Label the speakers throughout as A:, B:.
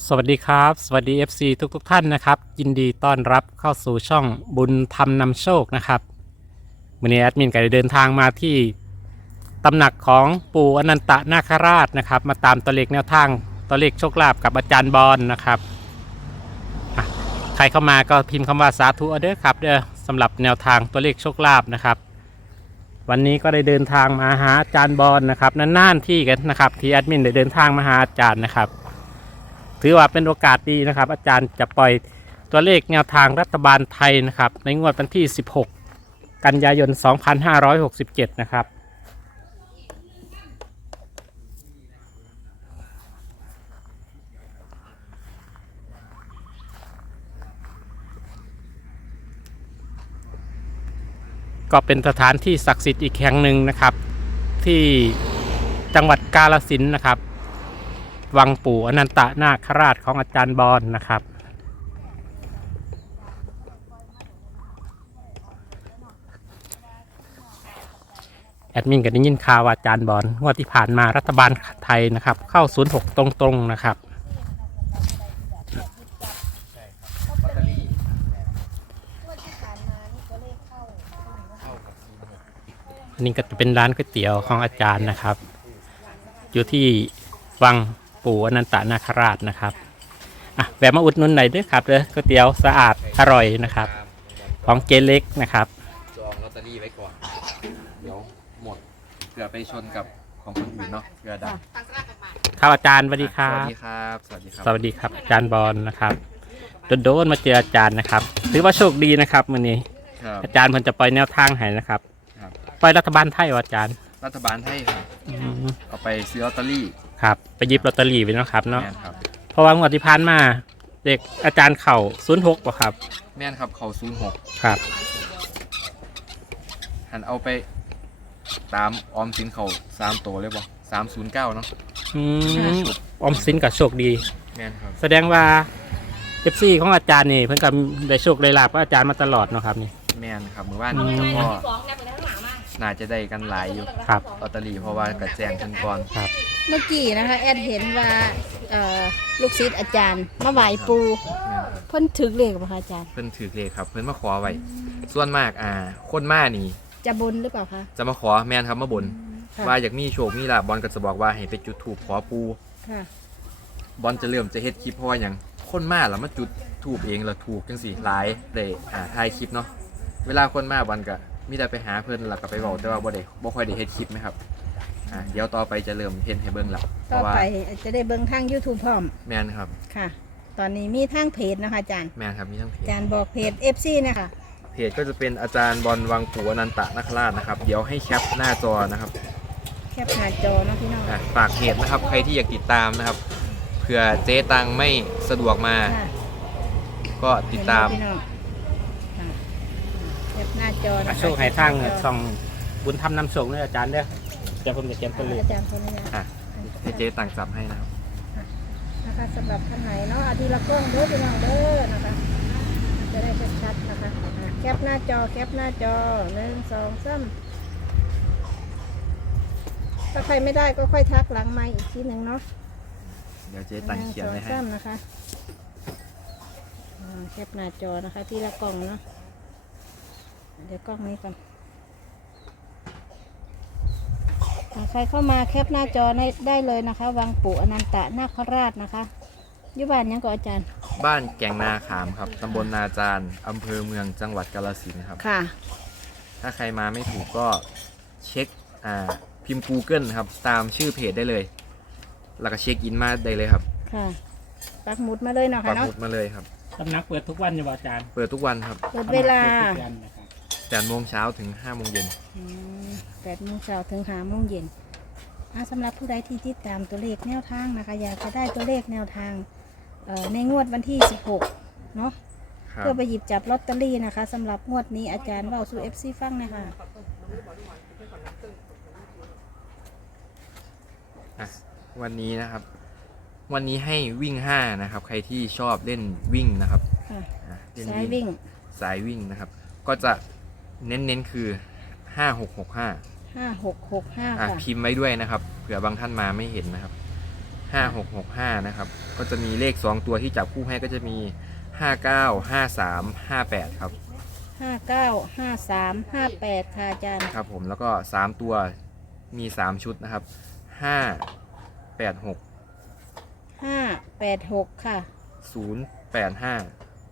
A: สวัสดีครับสวัสดี FC ทุกท่านนะครับยินดีต้อนรับเข้าสู่ช่องบุญธรรมนำโชคนะครับวันนี้แอดมินก็ได้เดินทางมาที่ตำหนักของปู่อนันตนาคราชนะครับมาตามตัวเลขแนวทางตัวเลขโชคลาภกับอาจารย์บอลนะครับอ่ะใครเข้ามาก็พิมพ์คำว่าสาธุเอาเด้อครับเด้อสำหรับแนวทางตัวเลขโชคลาภนะครับวันนี้ก็ได้เดินทางมาหาอาจารย์บอลนะครับนานๆที่กันนะครับที่แอดมินได้เดินทางมาหาอาจารย์นะครับถือว่าเป็นโอกาสดีนะครับอาจารย์จะปล่อยตัวเลขแนวทางรัฐบาลไทยนะครับในงวดวันที่16กันยายน2567นะครับก็เป็นสถานที่ศักดิ์สิทธิ์อีกแห่งหนึ่งนะครับที่จังหวัดกาฬสินธุ์นะครับวังปู่อนันตนาคราชของอาจารย์บอลนะครับแอดมินก็ได้ยินข่าวว่าอาจารย์บอลงวดที่ผ่านมารัฐบาลไทยนะครับเข้า06ตรงๆนะครับอันนี้ก็จะเป็นร้านก๋วยเตี๋ยวของอาจารย์นะครับอยู่ที่วังปู่อนันตนาคราชนะครับแวะมาอุดหนุนหน่อยด้วยครับเลยก๋วยเตี๋ยวสะอาดอร่อยนะครับของเจเล็กนะครับ
B: จองลอตเตอรี่ไว้ก่อนเดี๋ยวหมดเผื่อไปชนกับของคนอื่นเนาะเผื่อดัง
A: ครับอาจารย์สวัสดีครั
B: สวั
A: บ
B: สดีครับสวัสดีครับ
A: สวัสดีครับอาจารย์บอลนะครับโดนมาเจออาจารย์นะครับถือว่าโชคดีนะครับวันนี้อาจารย์เพิ่นจะปล่อยแนวทางให้นะครับปล่อยรัฐบาลไทยอาจารย์
B: รัฐบาลไทยครับเอาไปซื้อลอตเตอรี่
A: ครับไปหยิบลอตเตอรี่ไปนะครับเนาะเพราะว่างวดที่ผ่านมาเด็กอาจารย์เข่า06ป่ะครับ
B: แม่นครับเขา06
A: ครับ
B: หันเอาไปตามออมสินเขา3 ตัวเลยบ่309เนาะ
A: ออมสินกับโชคดี
B: แม่นครับ
A: แสดงว่าFCของอาจารย์นี่เพิ่นก็ได้โชคได้ลาภกับอาจารย์มาตลอดเนาะครับนี่
B: แม่นครับเมื่อวานนี้ก็น่าจะได้กันหลายอยู่
A: ครับ
B: ลอตเตอรี่เพราะว่ากระแจงขึ้นก่อน
A: ครับ
C: เมื่อกี้นะคะแอดเห็นว่าลูกศิษย์อาจารย์มาไหว้ปูเพิ่นถึกเลขป่ะคะอาจารย์
B: เพิ่นถือเลขครับเพิ่นมาขอไว้ส่วนมากคนมานี่
C: จะบนหรือเปล่าคะ
B: จะมาขอแม่นครับมาบนว่าอยากมีโชคมีลาภบอลก็จะบอกว่าให้ไปจุดธูปขอปูบอลจะเริ่มจะเฮ็ดคลิปเพราะว่าอย่างคนมาแล้วมาจุดธูปเองแล้วถูกจังสิหลายได้ถ่ายคลิปเนาะเวลาคนมาบอลก็มีแต่ไปหาเพิ่นแล้วก็ไปบอกแต่ว่าบ่ค่อยได้เฮ็ดคลิปไหมครับเดี๋ยวต่อไปจะเริ่มเฮ็ดให้เบิ่งละ
C: ต่อไปจะได้เบิ่งทาง YouTube พร้อม
B: แม่นครับ
C: ค่ะตอนนี้มีทางเพจนะคะอาจารย์
B: แม่นครับมีทั้งเพจ
C: อาจารย์บอกเพจ FC นะคะ
B: เพจก็จะเป็นอาจารย์บอลวังปู่อนันตนาคราชนะครับเดี๋ยวให้แคปหน้าจอนะครับ
C: แคปหน้าจอนะพี่น้อง
B: ฝากเพจนะครับใครที่อยากติดตามนะครับเผื่อเจ๊ตังไม่สะดวกมาก็ติดตาม
C: แคปหน้าจอนะ
A: โชคให้ทางช่องบุญธรรมนำโชคด้วยอาจารย์เด้อเดี๋ยวผมจะเขียนตัวเลข
C: อาจารย์คนนี้นะ
B: ให้เจ๊ตังจับให้นะครับ
C: นะคะสำหรับท่านไหนเนาะอาทีละกล้องเด้อพี่น้องเด้อนะคะจะได้ชัดๆนะคะแคปหน้าจอ1 2 3ถ้าใครไม่ได้ก็ค่อยทักหลังไมค์อีกทีหนึ่งเนาะ
B: เดี๋ยวเจ๊ตังเขียนไว้ให้
C: นะคะแคปหน้าจอนะคะทีละกล้องเนาะเดี๋ยวกล้องนี้ก่อนใครเข้ามาแคปหน้าจอได้เลยนะคะวังปู่อนันตนาคราชนะคะอยู่บ้านยังก่อนอาจารย์
B: บ้านแก่งนาขามครับตำบลนาจารอำเภอเมืองจังหวัดกาฬสินธุ์ครับ
C: ค่ะ
B: ถ้าใครมาไม่ถูกก็เช็คพิมพ์ Google ครับตามชื่อเพจได้เลยแล้วก็เช็คอินมาได้เลยครับ
C: ค่ะปักหมุดมาเลยเนาะ
B: ปักหมุดมาเลยครับ
A: สำนักเปิดทุกวันอยู่อาจารย์
B: เปิดทุกวันครับ
C: เปิดเวลา
B: 8 โมงเช้าถึง5 โมงเย็น
C: 8 โมงเช้าถึง5 โมงเย็นสำหรับผู้ใดที่ติดตามตัวเลขแนวทางนะคะอยากจะได้ตัวเลขแนวทางในงวดวันที่16เนาะเพื่อไปหยิบจับลอตเตอรี่นะคะสำหรับงวดนี้อาจารย์เล่าสู่ FC ฟังนะคะ
B: วันนี้นะครับวันนี้ให้วิ่ง5นะครับใครที่ชอบเล่นวิ่งนะครับ
C: สาย
B: วิ่งนะครับก็จะเน้นคือ5665
C: 5665ค่ะ
B: พิมพ์ไว้ด้วยนะครับเผื่อบางท่านมาไม่เห็นนะครับ 5665นะครับก็จะมีเลข2ตัวที่จับคู่ให้ก็จะมี59 53 58ครับ
C: 595358ค่ะอาจารย์
B: ครับผมแล้วก็3ตัวมี3ชุดนะครับ586
C: 586ค่ะ
B: 085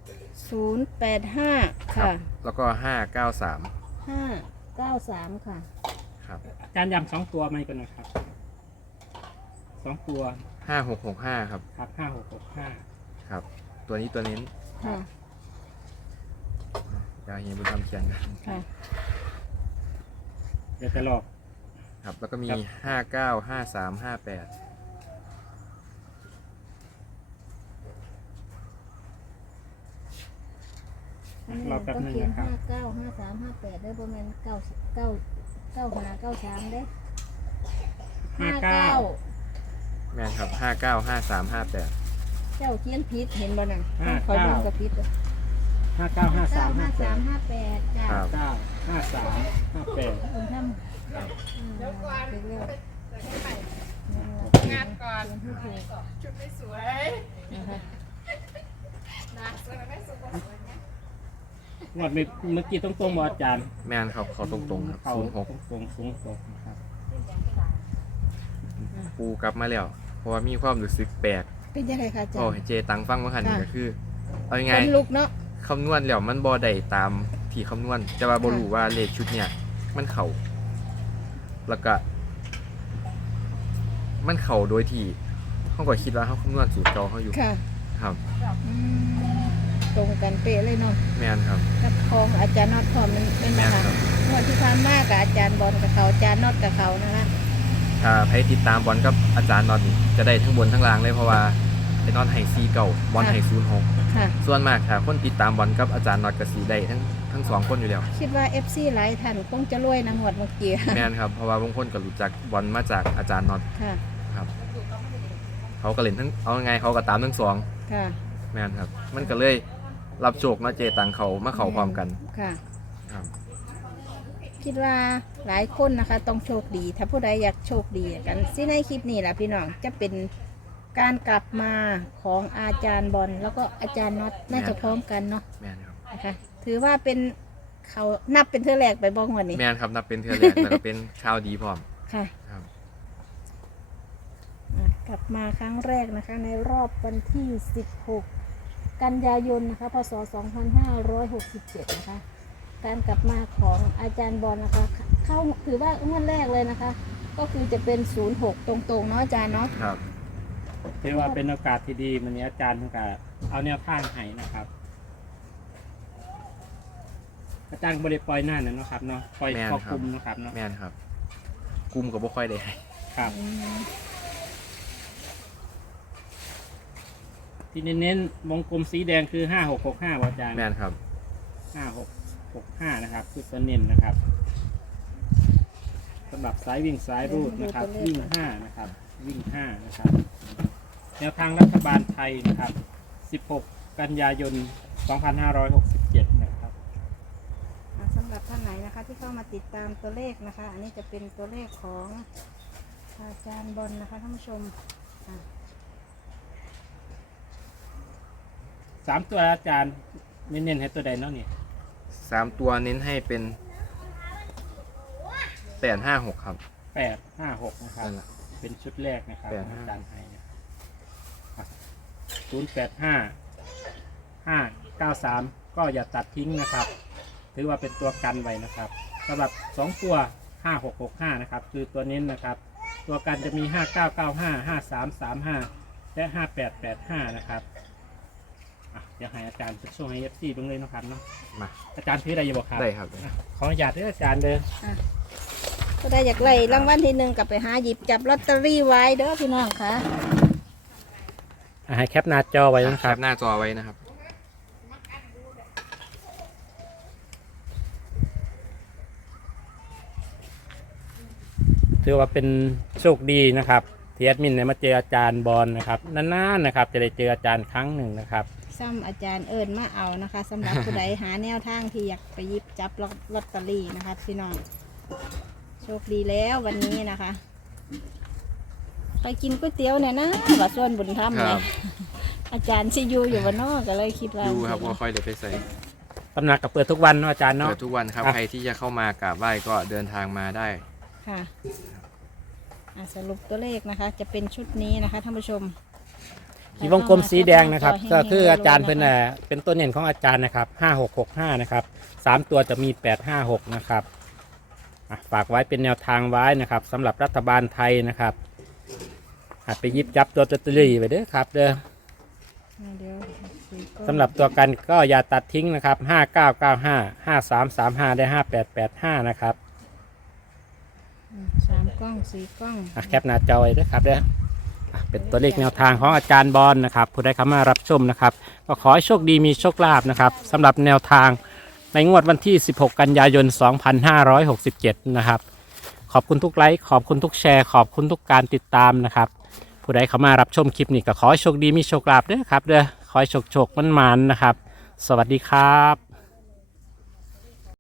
C: 085
B: ครับ
C: ค่ะ
B: แล้วก็593
C: 593ค่ะ
B: ครับ
A: อาจารย์ย้ำ2 ตัวไหมกันนะครับ2 ตัว
B: 5665ครับ
A: ครับ5665
B: ครับตัวนี้ตัวเน้น
C: ค่ะ
B: ยาเฮียบุญธรรมเขียนนะ
C: ค่ะ
A: เดี๋ยวจะหลอก
B: ครับแล้วก็มี
A: ครับ
B: 59 53 58
A: รอแป๊บ
C: ต้อง
A: นึง
C: เขียน
A: นะครับ
C: 595358ได้ประมาณ9593ได้59
B: แม่นครับ59 53 58
C: เจ้าเขียนผิดเห็นบ่นั่น
A: 59
C: คอยดูกับผิด
A: 595358
C: 595358จ้า
B: ครับ
A: 95358
C: คุณทำเร็วงานก่อนชุดไม่สวยนะคะ
A: งวดเมื่อกี้ตรงๆบอกอาจารย์
B: แม่นครับเขาตรงๆครับ
A: เขา
B: 06
A: ตรงๆสูงตกนะครับ
B: ปูกลับมาแล้วเพราะว่ามีความรู้สึกแปลก
C: เป็นยังไงคะอาจาร
B: โอ้
C: ย์
B: เจตังฟังว่าหันนี่
C: ค่ะ
B: ก็คือเอายัง
C: ค
B: ไง
C: นลุกเนาะ
B: คำนวณแล้วมันบ่ได้ตามที่คำนวณแต่ว่าบ่รู้ว่าเลขชุดเนี่ยมันเข้าแล้วก็มันเข้าโดยที่เขาก็คิดว่าเขาคำนวณสูตรเก่าเขาอยู่
C: ค่ะ
B: ครับ
C: อืมตรงกันเป๊ะเลยเนาะ
B: แม่นครับ
C: กับของอาจารย์น็อตพร้อมมันเป็น
B: แม่
C: นะ
B: น
C: คะ
B: ครับ
C: งวดที่ผ่านมากับอาจารย์บอลกับเขาอาจารย์น็อตกับเขานะคะ
B: ถ้าใครติดตามบอลกับอาจารย์นอตนี่จะได้ทั้งบนทั้งล่างเลยเพราะว่าไอ้นอตให้4เก่าบอลให้06
C: ค่ะ
B: ส่วนมากถ้าคนติดตามบอลกับอาจารย์นอตก็สิได้ทั้ง2คนอยู่แล้ว
C: คิดว่า FC หลายท่านคงจะรวยนะงวดเมื่อกี้
B: แม่นครับเพราะว่าบางคนก็รู้จักบอลมาจากอาจารย์นอต
C: ค่ะ
B: ครับเขาก็เล่นทั้งเอาไงเขาก็ตามทั้งสอง
C: ค่ะ
B: แม่นครับ มันก็เลยรับโชคมาเจตังเขามาเขาพร้อมกัน
C: ค่ะ
B: ครับ
C: คิดว่าหลายคนนะคะต้องโชคดี ถ้าผู้ใดอยากโชคดีกันสิในคลิปนี้แหละพี่น้องจะเป็นการกลับมาของอาจารย์บอลแล้วก็อาจารย์น็อตน่าจะพร้อมกันเนาะ
B: แม่นครับ
C: นะคะถือว่าเป็นเขานับเป็นเทื่อแรกไปบ้องวันนี้
B: แม่นครับนับเป็นเทือแรก แล้วก็เป็นข่าวดีพร้อม
C: ค่ะ
B: ครับ
C: กลับมาครั้งแรกนะคะในรอบวันที่ 16 กันยายนนะคะพศ 2567 นะคะการกลับมาของอาจารย์บอลนะคะเข้าถือว่างวดแรกเลยนะคะ ก็คือจะเป็น 06 ตรงๆเนาะอาจารย์เนาะ
B: ครับ
A: ถือว่าเป็นโอกาสที่ดีวันนี้อาจารย์ก็เอาแนวทางให้นะครับ อาจารย์บริปล่อยหน้านั่นเนาะครับเนาะปล่อย
B: แม่น
A: ครอบ
B: ครั
A: ค
B: บ
A: ลุมเนาะครับเนาะ
B: แม่นครับกลุ่มก็บ่ค่อยได้ให้
A: ครับ
C: อืม
A: ที่เน้นๆวงกลมสีแดงคือ5665อาจารย์
B: แม่นครับ
A: 5665นะครับคือตัวเน้นนะครับสำหรับสายวิ่งสายรูดนะครับวิ่ง5นะครับวิ่ง5นะครับแนวทางรัฐบาลไทยนะครับ 16 กันยายน 2567 นะครับ
C: สำหรับท่านไหนนะคะที่เข้ามาติดตามตัวเลขนะคะ อันนี้จะเป็นตัวเลขของอาจารย์บอลนะคะท่านผู้ชมอ่ะ
A: 3 ตัวอาจารย์เน้นๆให้ตัวใดเนาะเนี่ย
B: 3ตัวเน้นให้เป็น856ครับ
A: 856นะครับ
B: นั่นแหละ
A: เป็นชุดแรกนะครับ
B: 85
A: ของอาจารย์ไทยนะครับ085 593 ก็อย่าตัดทิ้งนะครับ ถือว่าเป็นตัวกันไว้นะครับสำหรับ 2 ตัว 5665 นะครับ คือตัวเน้นนะครับ ตัวกันจะมี 5995 5335 และ 5885 นะครับอ่ะเดี๋ยวให้อาจารย์จะช่วยให้ FC เบิ่งเลยนะครับเนาะ
B: มา
A: อาจารย์ถืออะไรอยู่บ่ครับ
B: ได้ครับ
A: อ่ะขออนุญาตด้วยอาจารย์เด้อ
C: ก็ได้อยากไล่รางวัลที่หนึ่งกลับไปหาหยิบจับลอตเตอรี่ไว้เด้อพี่น้องค่ะ
A: ให้แคปหน้าจอไว้นะ
B: แค
A: ครับ
B: ปหน้าจอไว้นะครับ
A: ถือว่าเป็นโชคดีนะครับที่แอดมินได้มาเจออาจารย์บอลนะครับนานๆนะครับจะได้เจออาจารย์ครั้งหนึ่งนะครับ
C: ซ้ำอาจารย์เอิญมาเอานะคะสำหรับผู้ใดหาแนวทางที่อยากไปหยิบจับลอตเตอรี่นะคะพี่น้องโชคดีแล้ววันนี้นะคะไปกินก๋วยเตี๋ยวเนี่ยนะว่าส่วนบุญธรรม
B: ครั
C: เนี่ย
B: บ
C: อาจารย์ซิอยูอยู่บ้านนอกก็เลยคิดว่า
B: ดูครับว่าค่อยเดี๋ยวไปใส่
A: ตำหนักก็เปิดทุกวันเนาะอาจารย์เนาะ
B: เปิดทุกวันครับ
A: ครับ
B: ใครที่จะเข้ามากราบไหว้ก็เดินทางมาได้
C: ค่ะสรุปตัวเลขนะคะ จะเป็นชุดนี้นะคะท่านผู้ชม
A: ที่วงกลมสีแดงนะครับ
C: ก็
A: ก็คืออาจารย์
C: ๆ
A: เป็น
C: นะคะ
A: เป็นตัวเน่นของอาจารย์นะครับ5665นะครับ3ตัวจะมี856นะครับฝากไว้เป็นแนวทางไว้นะครับสำหรับรัฐบาลไทยนะครับไปหยิบจับตัวลอตเตอรี่ไปเด้อครับเด้อ
C: เดี๋ยวสี่ก้อน
A: สำหรับตัวกันก็อย่าตัดทิ้งนะครับ5995 5335ได้5885นะครับ
C: 3 กล้อง 4 กล้อง
A: แคปหน้าจอไว้ด้วยครับเด้อเป็นตัวเลขแนวทางของอาจารย์บอลนะครับผู้ใดเข้ามารับชมนะครับก็ขอให้โชคดีมีโชคลาภนะครับสำหรับแนวทางในงวดวันที่ 16 กันยายน 2567 นะครับขอบคุณทุกไลค์ขอบคุณทุกแชร์ขอบคุณทุกการติดตามนะครับผู้ใดเข้ามารับชมคลิปนี้ก็ขอให้โชคดีมีโชคลาภเด้อครับเด้อขอให้โชคมันๆนะครับสวัสดีครับ